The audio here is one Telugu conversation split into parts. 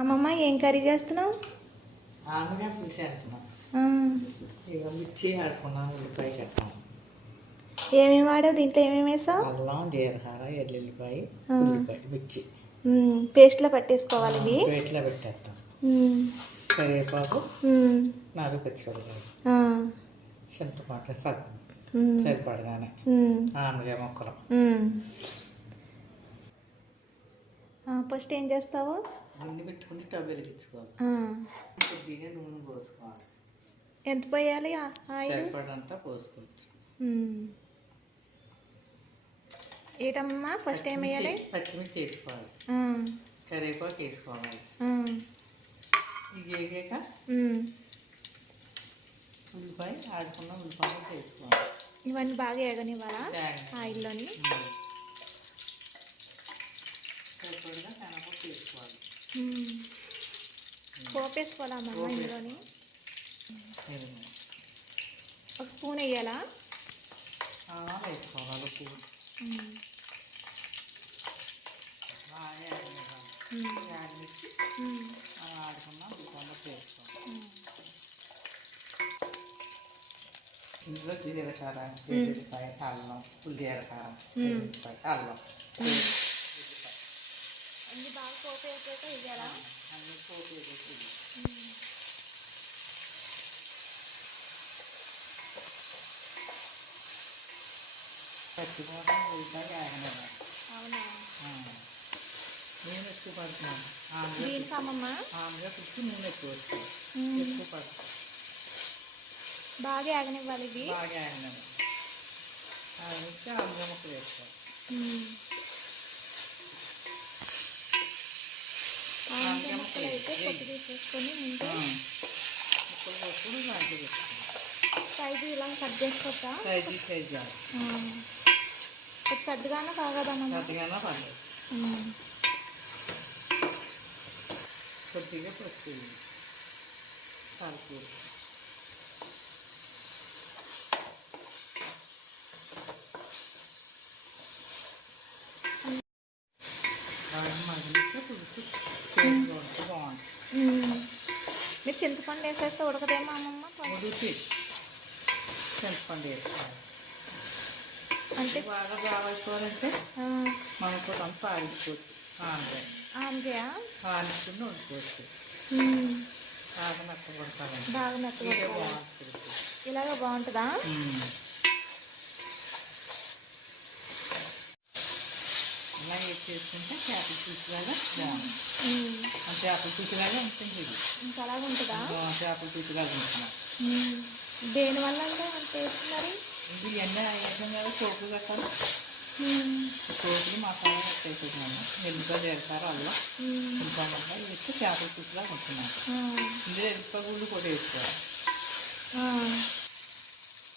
అమ్మమ్మ ఏం కర్రీ చేస్తున్నావు? ఆమెగా పులిసి ఆడుతున్నాం. ఇక మిర్చి ఆడుకున్నాను, ఉల్లిపాయ కట్టాను. ఏమేమి వాడావు? దీంట్లో ఏమేమి వేసావు? అల్లం, జీలకర్ర, ఎల్లుల్లిపాయ, ఉల్లిపాయ, మిర్చి పేస్ట్లో పట్టేసుకోవాలి ఇవి. ప్లేట్లో పెట్టేస్తాం. కరివేపాకు, 4 పచ్చిమిరపకాయలు, చింతపండు సగం సరిపడగానే, ఆనగా ముక్కలు. ఫస్ట్ ఏం చేస్తావు? నూనె పెట్టుకుని స్టవ్ వెలిగించుకోవాలి. కొద్దిగా నూనె పోసుకోవాలి. ఎంత పోయాలి? సరిపడంతా పోసుకోవచ్చు. ఏటమ్మా ఫస్ట్ ఏం వేయాలి? పచ్చిమిర్చి వేసుకోవాలి, కరివేపాకు వేసుకోవాలి. ఇది వేగాక ఉల్లిపాయ ఆడుకున్న ఉల్లిపాయ వేసుకోవాలి. ఇవన్నీ బాగా వేగనివ్వాలా ఆయిల్లోని? సరిపడగా శనగపప్పు వేసుకోవాలి. పోపు వేసుకోవాలమ్మా ఇందులోని? 1 స్పూన్ వేయాలా? వేసుకోవాలి. ఉప్పు యాడిమిర్చి ఆడుకున్న ఉల్లిపాయ వేసుకోవాలి. ఇందులో జీలకర్ర, ఎల్లుల్లిపాయ, అల్లం, జీలకర్ర, ఎల్లుల్లిపాయ, అల్లం, అన్ని బాగా పోపు వేసాక వేయాలా? అన్ని పోపు వేసేసి పచ్చిపోవడం ఉల్లిపాయ ఆగనివ్వాలి. అవునా? నూనె ఎక్కువ పడుతున్నాను. ఆమెగా పుట్టి నూనె ఎక్కువ వస్తుంది, ఎక్కువ పడుతుంది. బాగా ఆగనివ్వాలి ఇది. బాగా ఆగనివ్వాలి. ఆగితే ఆమెగా ముక్కలు వేసుకోవాలి. ముక్కలు అయితే పొట్టు తీసేసుకొని ముక్కలు పోసుకొని దాంట్లో పెట్టుకోవాలి. సైజు ఇలా కట్ చేసుకోవచ్చా? సైజు పెద్దగానే కాగదమ్మా? పెద్దగానే పర్లేదు. కొద్దిగా పసుపు, కలుపు, మగ్గిస్తే పులుసు బాగుంటుంది. మీరు చింతపండు వేసేస్తే ఉడకదేమో అమ్మమ్మ? ఉడికి చింతపండు వేసుకోవాలి. అంటే బాగా కావాల్సుకోవాలంటే మనకు అంతా ఆగిపోవచ్చు. ఆంధ్రయా ఆనిచ్చుకుని వండుకోవచ్చు. బాగా మెత్తగొడతామండి. బాగా మెత్తగొడతాం. ఇలాగ బాగుంటుందా? ఇలా చేసుకుంటే చేపల పులుసులాగా బాగుంటుంది. చేపల పులుసులాగా ఉంటుంది. ఇది ఇంకా అలాగ ఉంటుందా? చేపల పులుసులాగా ఉంటున్నాం. దేనివల్ల అంటే టేస్ట్ మరి? ఇది ఎన్న వేసాం కదా, సోపు కట్టాలి. సోపులు మసాలా కట్టేసేసాము. ఎల్లిపాయ, జీలకర్ర, అల్లం, ఉల్లిపాయ వేస్తే చేపల పులుసులాగా ఉంటున్నాం. ఇందులో ఎల్లిపాయ గుళ్ళు కూడా వేసుకోవాలి.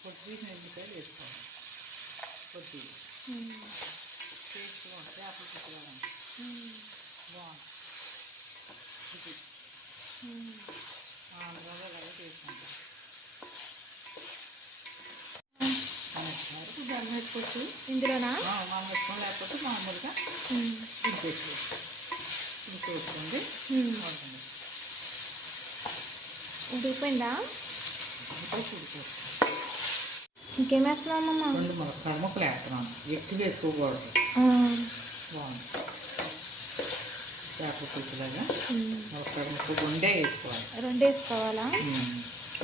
కొద్దిగా ఎల్లిపాయలు వేసుకోవాలి. కొద్దిగా వేసుకోవాలి. చేపల పులుసులాగా ఉంటుంది. బాగుంటుంది. ఆంధ్రాలో అలాగే చేసుకుంటాం. జల్లు పెట్టుకోవచ్చు ఇందులోనా? మనం పెట్టుకోం, లేకపోతే మామూలుగా ఇంకేసుకోవచ్చు. ఇంకేసుకోండి. ఉడికిపోయిందా? ఉడికిపోవచ్చు. ఇంకేం వేస్తున్నావు అమ్మమ్మ? 2 కడముక్కలు వేస్తున్నాను. ఎక్కువ వేసుకోకూడదు. బాగుంది. చేపల పులుసులాగా ఒక కడముక్క 2 వేసుకోవాలి. 2 వేసుకోవాలా?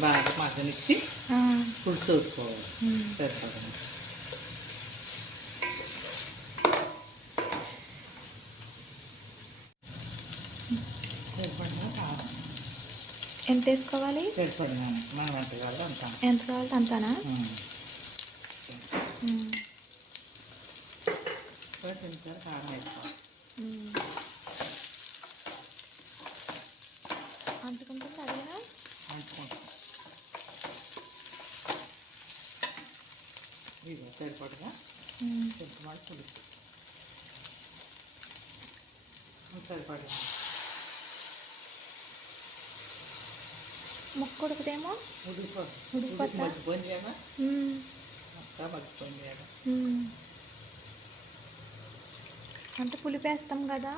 బాగా మగ్గనిచ్చి పులుసు వేసుకోవాలి. సరిపడదు. ఎంత వేసుకోవాలి? సరిపడినాను. మనం ఎంత కావాలో అంత. ఎంత కావాలో అంతానా? కారం వేసుకోవాలి. అంటుకుంటుంది అడిగినా? అంటుకుంటాం. ఇది సరిపడగా చింతపండు పులుసు సరిపడగా. ముక్క ఉడికితేమో ఉడికిపోతుంది. మగ్గిపోయింది కదా, మొక్క మగ్గిపోయింది కదా. అంటే పులిపేస్తాం కదా.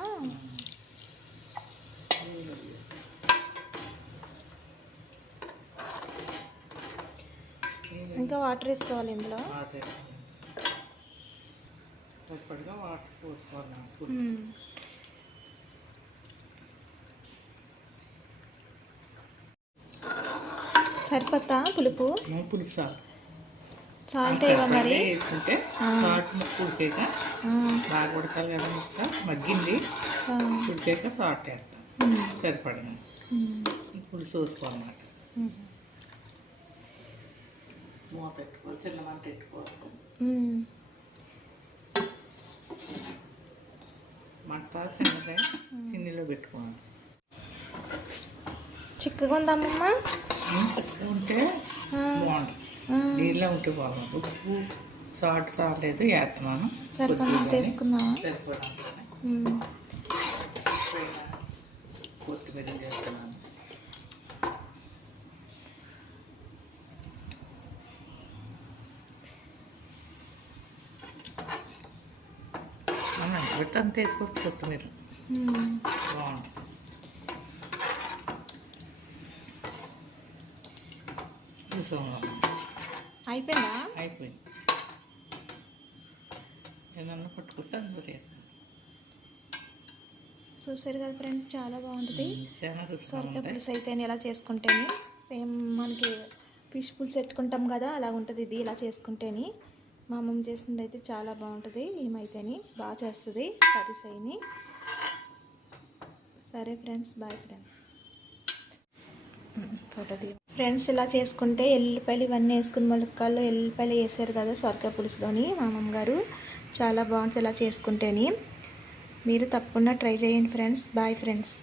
ఇంకా వాటర్ వేసుకోవాలి ఇందులో. వాటర్ సరిపడిగా వాటర్ పోసుకోవాలి. సరిపోతా పులుపు? పులుపు సాల్ట్ ఏవో మరి వేసుకుంటే సాల్ట్ ముక్క ఉడికాక బాగా ఉడకాలి కదా, ముక్క మగ్గింది ఉడికాక సాల్ట్ వేస్తాం సరిపడిన పులుసు చూసుకోవాలన్నమాట. మూత పెట్టుకోవాలి, చిన్న మంట పెట్టుకోవాలి. మంట చిన్నదే సిన్నిలో పెట్టుకోవాలి. చిక్కగా ఉందమ్మమ్మ? చిక్కగా ఉంటే బాగుంటుంది, నీళ్ళ ఉంటే బాగుంటుంది. ఉప్పు సాల్ట్ చాలేదు వేస్తున్నాను. సరిపడా వేసుకున్నావా? సరిపడా కొత్తిమీర వేస్తున్నాను. పెట్టి అంత వేసుకోవచ్చు కొత్తిమీర, బాగుంటుంది. అయిపోయిందా? అయిపోయింది. ఏదన్నా పట్టుకుంటే అందులో చూసారు కదా ఫ్రెండ్స్, చాలా బాగుంటుంది. సొరకాయ పులుసు అయితే ఎలా చేసుకుంటేనే సేమ్ మనకి ఫిష్ పులుసు పెట్టుకుంటాం కదా అలా ఉంటుంది ఇది. ఇలా చేసుకుంటేనే మా అమ్మమ్మ చేసింది అయితే చాలా బాగుంటుంది. ఏమైతేని బాగా చేస్తుంది కర్రీస్ అయినాయి. సరే ఫ్రెండ్స్, బాయ్ ఫ్రెండ్స్. ఫోటో తీ ఫ్రెండ్స్. ఇలా చేసుకుంటే ఎల్లిపాయలు ఇవన్నీ వేసుకుని ములక్కాళ్ళు ఎల్లిపాయలు వేసారు కదా సొరకాయ పులుసులోని మా అమ్మమ్మ గారు. చాలా బాగుంటుంది ఇలా చేసుకుంటేనే. మీరు తప్పకుండా ట్రై చేయండి ఫ్రెండ్స్. Bye friends.